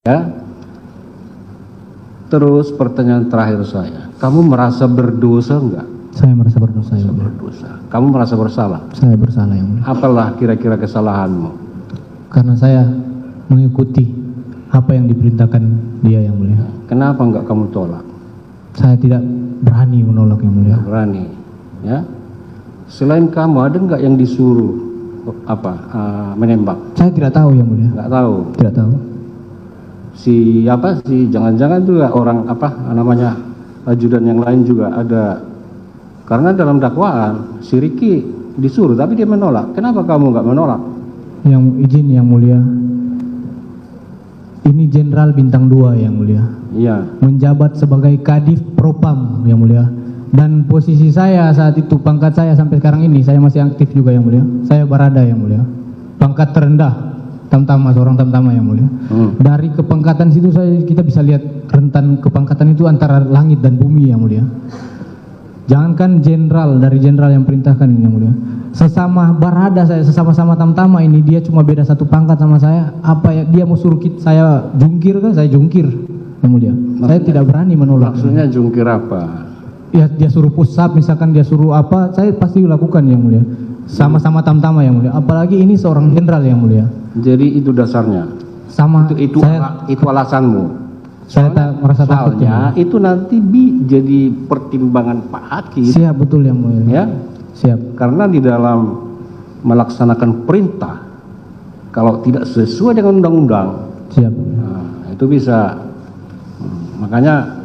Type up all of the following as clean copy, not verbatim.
Ya. Terus pertanyaan terakhir saya, kamu merasa berdosa enggak? Saya merasa berdosa, ya mulia. Berdosa. Kamu merasa bersalah? Saya bersalah, yang mulia. Apalah kira-kira kesalahanmu? Karena saya mengikuti apa yang diperintahkan dia, yang mulia. Kenapa enggak kamu tolak? Saya tidak berani menolak, yang mulia. Berani, ya. Selain kamu ada enggak yang disuruh menembak? Saya tidak tahu, yang mulia. Enggak tahu. Tidak tahu. Si jangan-jangan juga orang ajudan yang lain juga ada, karena dalam dakwaan si Riki disuruh tapi dia menolak. Kenapa kamu nggak menolak? Yang izin, yang mulia, ini Jenderal Bintang 2, yang mulia, Iya. menjabat sebagai Kadif Propam, yang mulia, dan posisi saya saat itu, pangkat saya sampai sekarang ini saya masih aktif juga, yang mulia. Saya Barada, yang mulia, pangkat terendah, tamtama, seorang tamtama, yang mulia. Dari kepangkatan situ kita bisa lihat rentan kepangkatan itu antara langit dan bumi, yang mulia. Jangankan jenderal, dari jenderal yang perintahkan, yang mulia, sesama Barada saya, sesama-sama tamtama ini, dia cuma beda satu pangkat sama saya. Apa ya, dia mau suruh saya jungkir kan, saya jungkir, yang mulia. Saya tidak berani menolak. Maksudnya jungkir apa? Ya, dia suruh push up, misalkan dia suruh apa, saya pasti lakukan, yang mulia. Sama-sama tamtama, yang mulia. Apalagi ini seorang jenderal, yang mulia. Jadi itu dasarnya. Sama Itu alasanmu. Saya tak merasa takut, Soalnya itu nanti jadi pertimbangan Pak Hakim. Siap, betul, yang mulia. Ya. Siap. Karena di dalam melaksanakan perintah, kalau tidak sesuai dengan undang-undang, Siap. nah, itu bisa. Makanya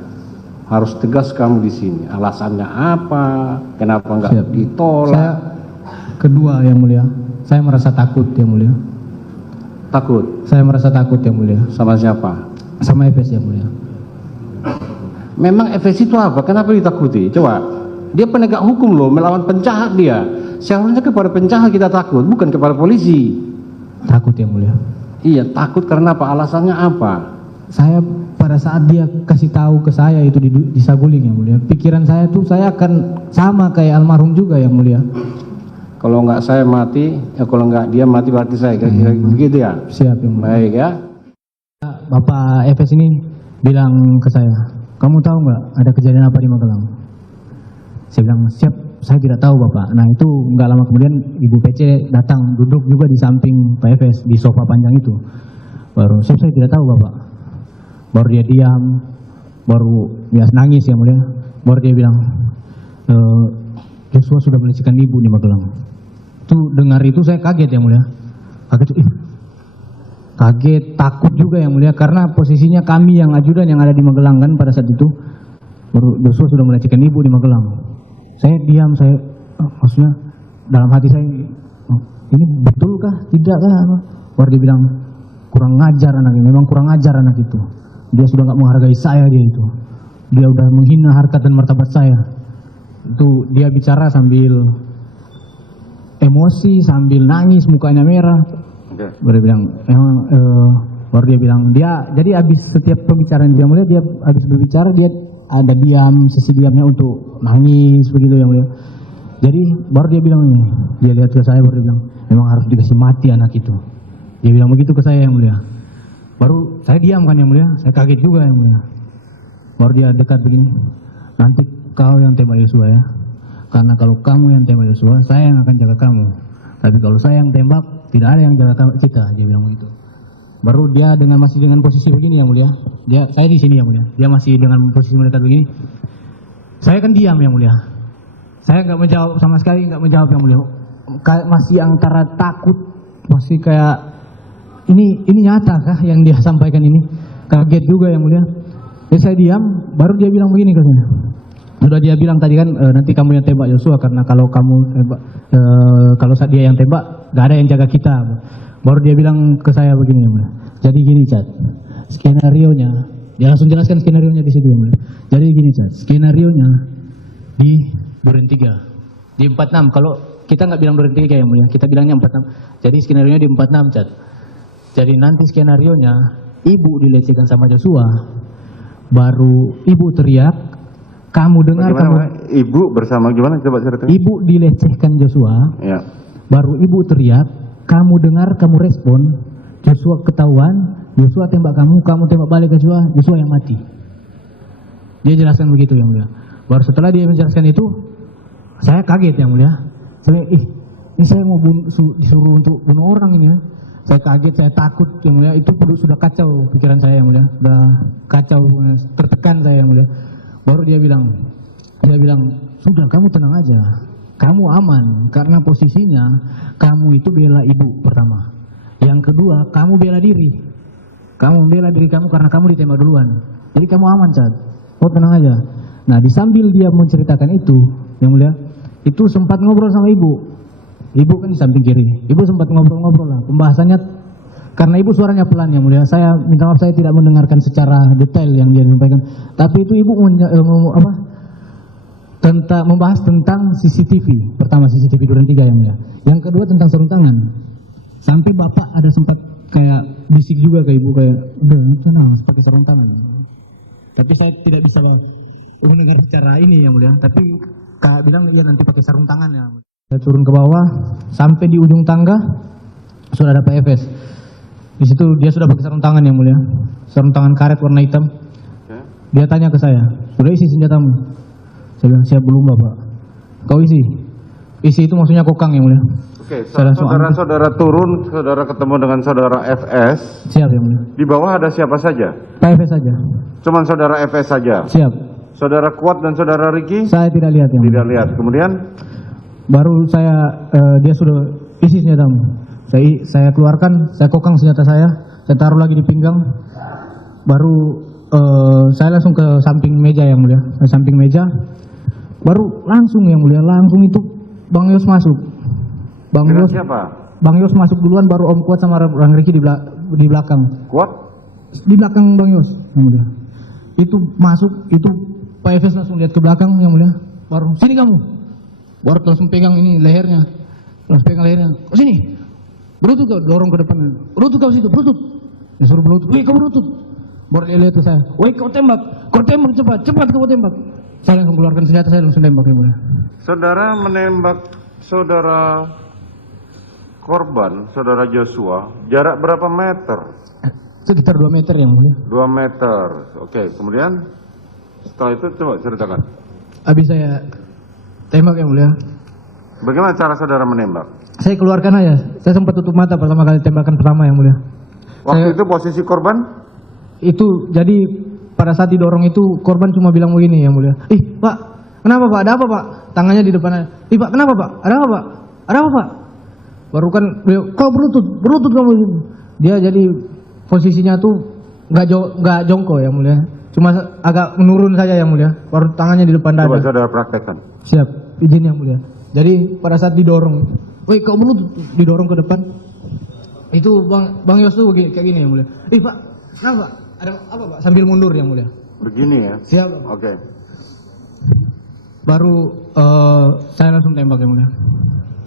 harus tegas kamu di sini. Alasannya apa? Kenapa enggak Siap. ditolak? Saya kedua, yang mulia, saya merasa takut, yang mulia. Takut Saya merasa takut, yang mulia, sama siapa? sama FS, yang mulia. Memang FS itu apa? Kenapa ditakuti? Coba. Dia penegak hukum loh, melawan penjahat dia. Seharusnya kepada penjahat kita takut, bukan kepada polisi. Takut, yang mulia. Iya, takut karena apa? Alasannya apa? Saya pada saat dia kasih tahu ke saya itu di Saguling, yang mulia, pikiran saya tuh saya akan sama kayak almarhum juga, yang mulia. Kalau enggak saya mati, kalau enggak dia mati berarti saya. Kira-kira begitu ya? Siap, yang mulia. Baik ya. Bapak FS ini bilang ke saya, kamu tahu nggak ada kejadian apa di Magelang? Saya bilang, siap, saya tidak tahu, Bapak. Nah, itu nggak lama kemudian Ibu PC datang, duduk juga di samping Pak FS di sofa panjang itu. Baru, siap, saya tidak tahu, Bapak. Baru dia diam, baru dia nangis, yang mulia. Baru dia bilang, Joshua sudah melecehkan ibu di Magelang. Tuh, dengar itu saya kaget, yang mulia. Kaget, takut juga, yang mulia, karena posisinya kami yang ajudan yang ada di Magelang kan pada saat itu. Baru Joshua sudah melecehkan ibu di Magelang. Saya diam, maksudnya dalam hati saya, ini betulkah, tidakkah? Baru dia bilang, kurang ngajar anak ini, memang kurang ngajar anak itu. Dia sudah nggak menghargai saya, dia itu. Dia udah menghina harkat dan martabat saya. Itu dia bicara sambil emosi, sambil nangis, mukanya merah. Baru dia bilang, baru dia bilang, jadi habis setiap pembicaraan dia mulia, dia habis berbicara dia ada diam, sisi diamnya untuk nangis begitu, yang mulia. Jadi baru dia bilang ini, dia lihat ke saya, baru dia bilang, memang harus dikasih mati anak itu. Dia bilang begitu ke saya, yang mulia. Baru saya diam kan, yang mulia, saya kaget juga, yang mulia. Baru dia dekat begini, nanti kau yang tembak Yosua ya, karena kalau kamu yang tembak Yosua, saya yang akan jaga kamu. Tapi kalau saya yang tembak, tidak ada yang jaga kita, dia bilang begitu. Baru dia masih dengan posisi begini, yang mulia. Saya di sini, yang mulia. Dia masih dengan posisi mendekat begini. Saya kan diam, yang mulia. Saya nggak menjawab sama sekali, nggak menjawab, yang mulia. Masih antara takut, masih kayak ini nyata kah yang dia sampaikan ini? Kaget juga, yang mulia. Jadi saya diam, baru dia bilang begini ke saya. Sudah dia bilang tadi kan, nanti kamu yang tembak Yosua, karena kalau kamu kalau dia yang tembak, nggak ada yang jaga kita. Baru dia bilang ke saya begini, yang mulia. Jadi gini, Chat, skenario-nya, dia langsung jelaskan skenario-nya di situ, yang mulia. Jadi gini, Chat, skenario-nya di Duren 3, di 46. Kalau kita nggak bilang Duren 3, yang mulia, kita bilangnya 46. Jadi skenario-nya di 46, Chat. Jadi nanti skenario-nya, ibu dilecehkan sama Joshua, baru ibu teriak, kamu dengar, Ibu bersama gimana, coba ceritakan. Ibu dilecehkan Joshua, ya. Baru ibu teriak, kamu dengar, kamu respon, Joshua ketahuan, Joshua tembak kamu, kamu tembak balik ke Joshua, Joshua yang mati. Dia jelaskan begitu yang mulia. Baru setelah dia menjelaskan itu, saya kaget yang mulia. Saya, ini saya mau disuruh untuk bunuh orang ini ya. Saya kaget, saya takut yang mulia. Itu sudah kacau pikiran saya yang mulia. Sudah kacau, tertekan saya yang mulia. Baru dia bilang, sudah kamu tenang aja. Kamu aman karena posisinya kamu itu bela ibu pertama. Yang kedua, kamu bela diri. Kamu bela diri kamu karena kamu ditembak duluan. Jadi kamu aman, Chad. Oh tenang aja. Nah di sambil dia menceritakan itu, yang mulia, itu sempat ngobrol sama ibu. Ibu kan di samping kiri. Ibu sempat ngobrol-ngobrol lah. Pembahasannya karena ibu suaranya pelan yang mulia. Saya minta maaf, saya tidak mendengarkan secara detail yang dia sampaikan. Tapi itu ibu membahas tentang CCTV. Pertama CCTV Duren 3 yang mulia. Yang kedua tentang sarung tangan. Sampai bapak ada sempat kayak bisik juga ke ibu kayak, udah tenang, pakai sarung tangan. Tapi saya tidak bisa mendengar secara ini yang mulia. Tapi Kak bilang iya nanti pakai sarung tangan ya. Saya turun ke bawah sampai di ujung tangga sudah ada PFS. Di situ dia sudah pakai sarung tangan yang mulia. Sarung tangan karet warna hitam. Dia tanya ke saya, sudah isi senjatamu? Saya bilang siap belum bapak. Kau isi? Isi itu maksudnya kokang yang mulia. Oke, saudara turun, saudara ketemu dengan saudara FS. Siap yang mulia. Di bawah ada siapa saja? PFS saja. Cuman saudara FS saja. Siap. Saudara Kuat dan saudara Ricky? Saya tidak lihat yang mulia. Tidak lihat. Kemudian? Baru dia sudah isi senjatamu. Saya keluarkan, saya kokang senjata saya taruh lagi di pinggang. Baru saya langsung ke samping meja yang mulia. Ke samping meja. Baru langsung yang mulia, langsung itu Bang Yos masuk. Bang Yos siapa? Bang Yos masuk duluan, baru Om Kuat sama Bang Ricky di belakang. Kuat? Di belakang Bang Yos yang mulia. Itu masuk, itu Pak Efes langsung lihat ke belakang yang mulia. Baru sini kamu. Baru langsung pegang ini lehernya. Langsung pegang lehernya. Ke sini. Berutut kau, dorong ke depan. Berutut kau situ, berutut. Dia suruh berutut. Wih, kau berutut. Baru dia lihat ke saya. Wih, kau tembak. Kau tembak cepat, cepat kau tembak. Saya langsung keluarkan senjata, saya langsung tembak yang mulia. Saudara menembak saudara korban, saudara Joshua, jarak berapa meter? Sekitar 2 meter yang mulia. 2 meter. Oke, kemudian setelah itu coba ceritakan. Habis saya tembak yang mulia. Bagaimana cara saudara menembak? Saya keluarkan aja. Saya sempat tutup mata pertama kali tembakan pertama yang mulia. Waktu itu posisi korban? Itu jadi pada saat didorong itu korban cuma bilang begini yang mulia. Ih pak, kenapa pak? Ada apa pak? Tangannya di depannya. Ih pak, kenapa pak? Ada apa pak? Ada apa pak? Baru kan beliau, kau berlutut kamu. Dia jadi posisinya tuh nggak jongkok yang mulia. Cuma agak menurun saja yang mulia. Baru tangannya di depan dada. Coba saudara praktekkan. Siap, izin yang mulia. Jadi pada saat didorong, woi kau berlutut, didorong ke depan. Itu Bang Yos tuh kayak gini yang mulia. Ih pak, kenapa? Ada apa pak? Sambil mundur yang mulia. Begini ya? Siap. Oke. Baru saya langsung tembak yang mulia.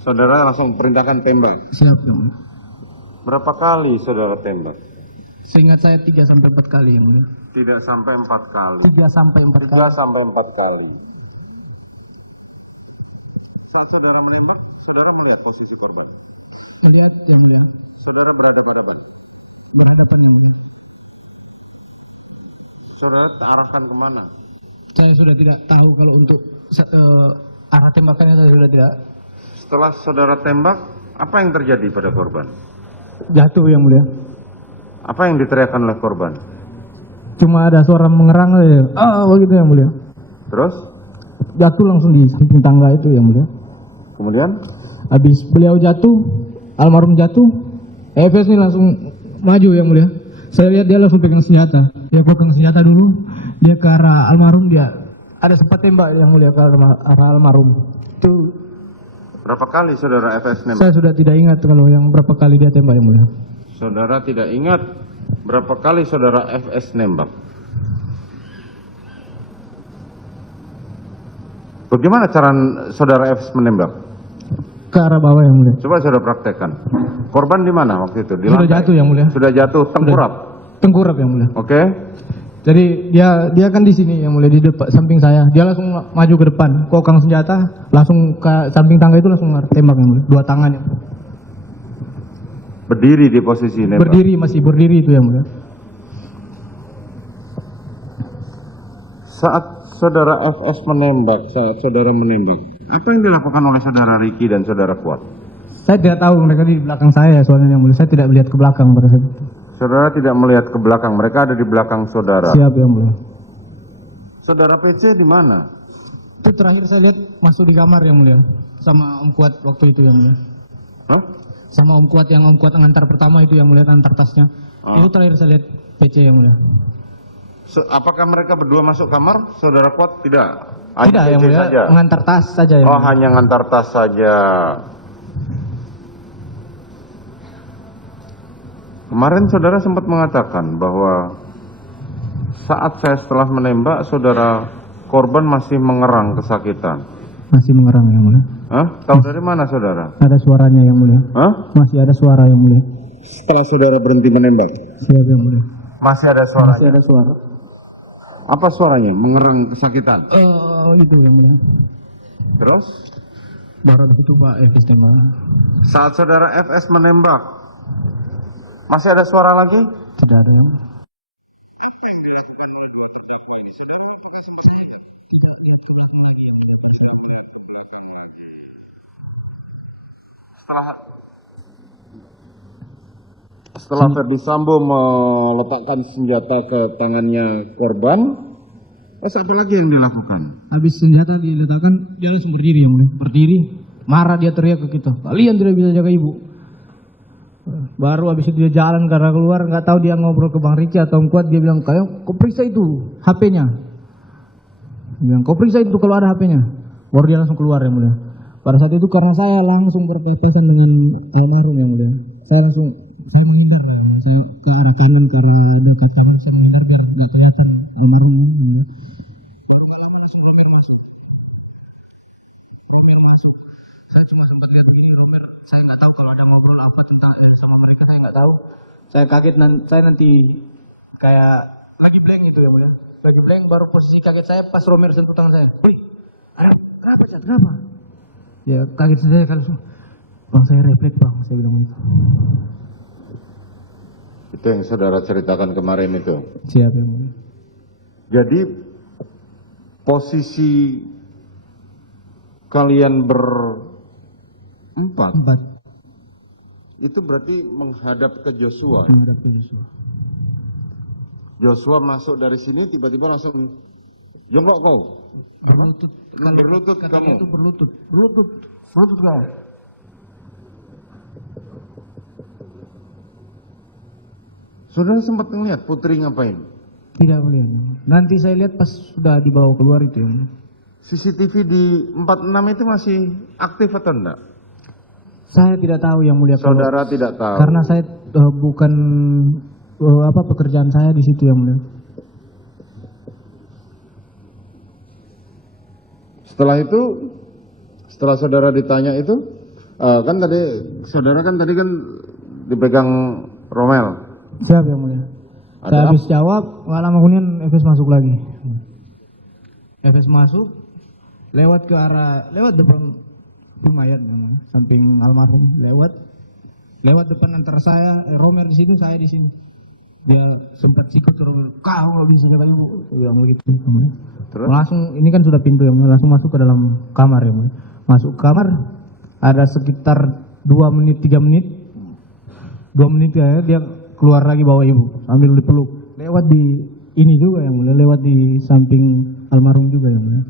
Saudara langsung perintahkan tembak. Siap yang mulia. Berapa kali saudara tembak? Seingat saya 3 sampai 4 kali yang mulia. Tidak sampai 4 kali. 3 sampai 4 kali. 3 sampai 4 kali. Saat saudara menembak, saudara melihat posisi korban. Saya lihat yang mulia. Saudara berhadapan-hadapan. Berhadapan yang mulia. Saudara arahkan kemana? Saya sudah tidak tahu kalau untuk arah tembakannya saya sudah tidak. Setelah saudara tembak, apa yang terjadi pada korban? Jatuh yang mulia. Apa yang diteriakkan oleh korban? Cuma ada suara mengerang saja. Begitu yang mulia. Terus? Jatuh langsung di samping tangga itu yang mulia. Kemudian? Habis beliau jatuh, almarhum jatuh, Efes ini langsung maju yang mulia. Saya lihat dia langsung pegang senjata. Dia pegang senjata dulu, dia ke arah almarhum, dia ada sempat tembak yang mulia ke arah almarhum. Itu berapa kali saudara FS nembak? saya sudah tidak ingat kalau yang berapa kali dia tembak yang mulia. Saudara tidak ingat berapa kali saudara FS nembak? Bagaimana cara saudara FS menembak? Ke arah bawah yang mulia. Coba saudara praktekkan. Korban di mana waktu itu? Di Sudah lantai? jatuh yang mulia. Sudah jatuh, tengkurap. Tengkurap yang mulia. Oke. Jadi dia kan di sini yang mulia, di depan samping saya. Dia langsung maju ke depan, kokang senjata, langsung ke samping tangga itu langsung tembak yang mulia. 2 tangan yang mulia. Berdiri di posisi nembak. Berdiri, masih berdiri itu yang mulia. Saat saudara FS menembak, saat saudara menembak, apa yang dilakukan oleh saudara Ricky dan saudara Kuat? Saya tidak tahu, mereka di belakang saya soalnya yang mulia. Saya tidak melihat ke belakang pada saat itu. Saudara tidak melihat ke belakang, mereka ada di belakang saudara. Siap yang mulia. Saudara PC di mana? Itu terakhir saya lihat masuk di kamar yang mulia. Sama Om Kuat waktu itu yang mulia. Hah? Sama Om Kuat yang ngantar pertama itu yang mulia, antar tasnya. Itu terakhir saya lihat PC yang mulia. Apakah mereka berdua masuk kamar? Saudara Kuat tidak? Tidak yang mulia, saja? mengantar tas saja yang Oh, mulia. hanya ngantar tas saja. Kemarin saudara sempat mengatakan bahwa saat saya setelah menembak, saudara korban masih mengerang kesakitan. Masih mengerang yang mulia. Hah? Tahu dari mana saudara? Ada suaranya yang mulia. Hah? Masih ada suara yang mulia. Setelah saudara berhenti menembak? Siap yang mulia. Masih ada suara. Masih ada suara. Apa suaranya? Mengerang kesakitan. Itu yang mulia. Terus? Baru begitu Pak FS tembak. Saat saudara FS menembak, masih ada suara lagi? Tidak ada yang. Setelah Ferdi Sambo meletakkan senjata ke tangannya korban, apa lagi yang dilakukan? Habis senjata diletakkan, dia langsung berdiri yang mulia. Berdiri, marah dia teriak ke kita. Kalian tidak bisa jaga ibu. Baru habis itu dia jalan karena keluar, nggak tahu dia ngobrol ke Bang Ricci atau Om Kuat, dia bilang, kayak kau periksa itu HP-nya. Dia bilang, kau periksa itu kalau ada HP-nya. Baru dia langsung keluar yang mulia. Pada saat itu karena saya langsung berpepesan dengan almarhum yang mulia. Saya langsung ke arah kanan ke arah kanan almarhum. Saya cuma sempat lihat begini, Romer. Saya nggak tahu kalau ada ngobrol apa tentang sama mereka, saya nggak tahu. Saya kaget, saya nanti kayak lagi blank itu ya mulia. Lagi blank, baru posisi kaget saya pas Romer sentuh tangan saya. Wih, kenapa Chan? Kenapa? Ya kaget saya kan langsung. Bang saya refleks bang, saya bilang itu. Itu yang saudara ceritakan kemarin itu. Siap ya mulia. Jadi posisi kalian berempat itu berarti menghadap ke Joshua. Menghadap ke Joshua. Joshua masuk dari sini tiba-tiba langsung jongkok kau. Berlutut. Kalau Berlutut kamu. itu berlutut. Berlutut kau. Saudara sempat melihat Putri ngapain? Tidak melihat. Nanti saya lihat pas sudah dibawa keluar itu ya. CCTV di 46 itu masih aktif atau enggak? Saya tidak tahu yang mulia. Saudara tidak tahu. Karena saya bukan pekerjaan saya di situ yang mulia. Setelah itu, setelah saudara ditanya itu, kan tadi kan dipegang Romel. Siap yang mulia. Saya habis jawab, nggak lama kemudian FS masuk lagi. FS masuk, lewat depan mayat, samping almarhum, lewat depan antara saya, Romer di sini, saya di sini. Dia sempat sikut ke Romer, kau nggak bisa jaga ibu, dia bilang begitu. Terus? Langsung, ini kan sudah pintu yang langsung masuk ke dalam kamar ya, masuk ke kamar, ada sekitar 2 menit 3 menit, 2 menit ya, dia keluar lagi bawa ibu sambil dipeluk, lewat di ini juga yang mulia, lewat di samping almarhum juga yang mulia.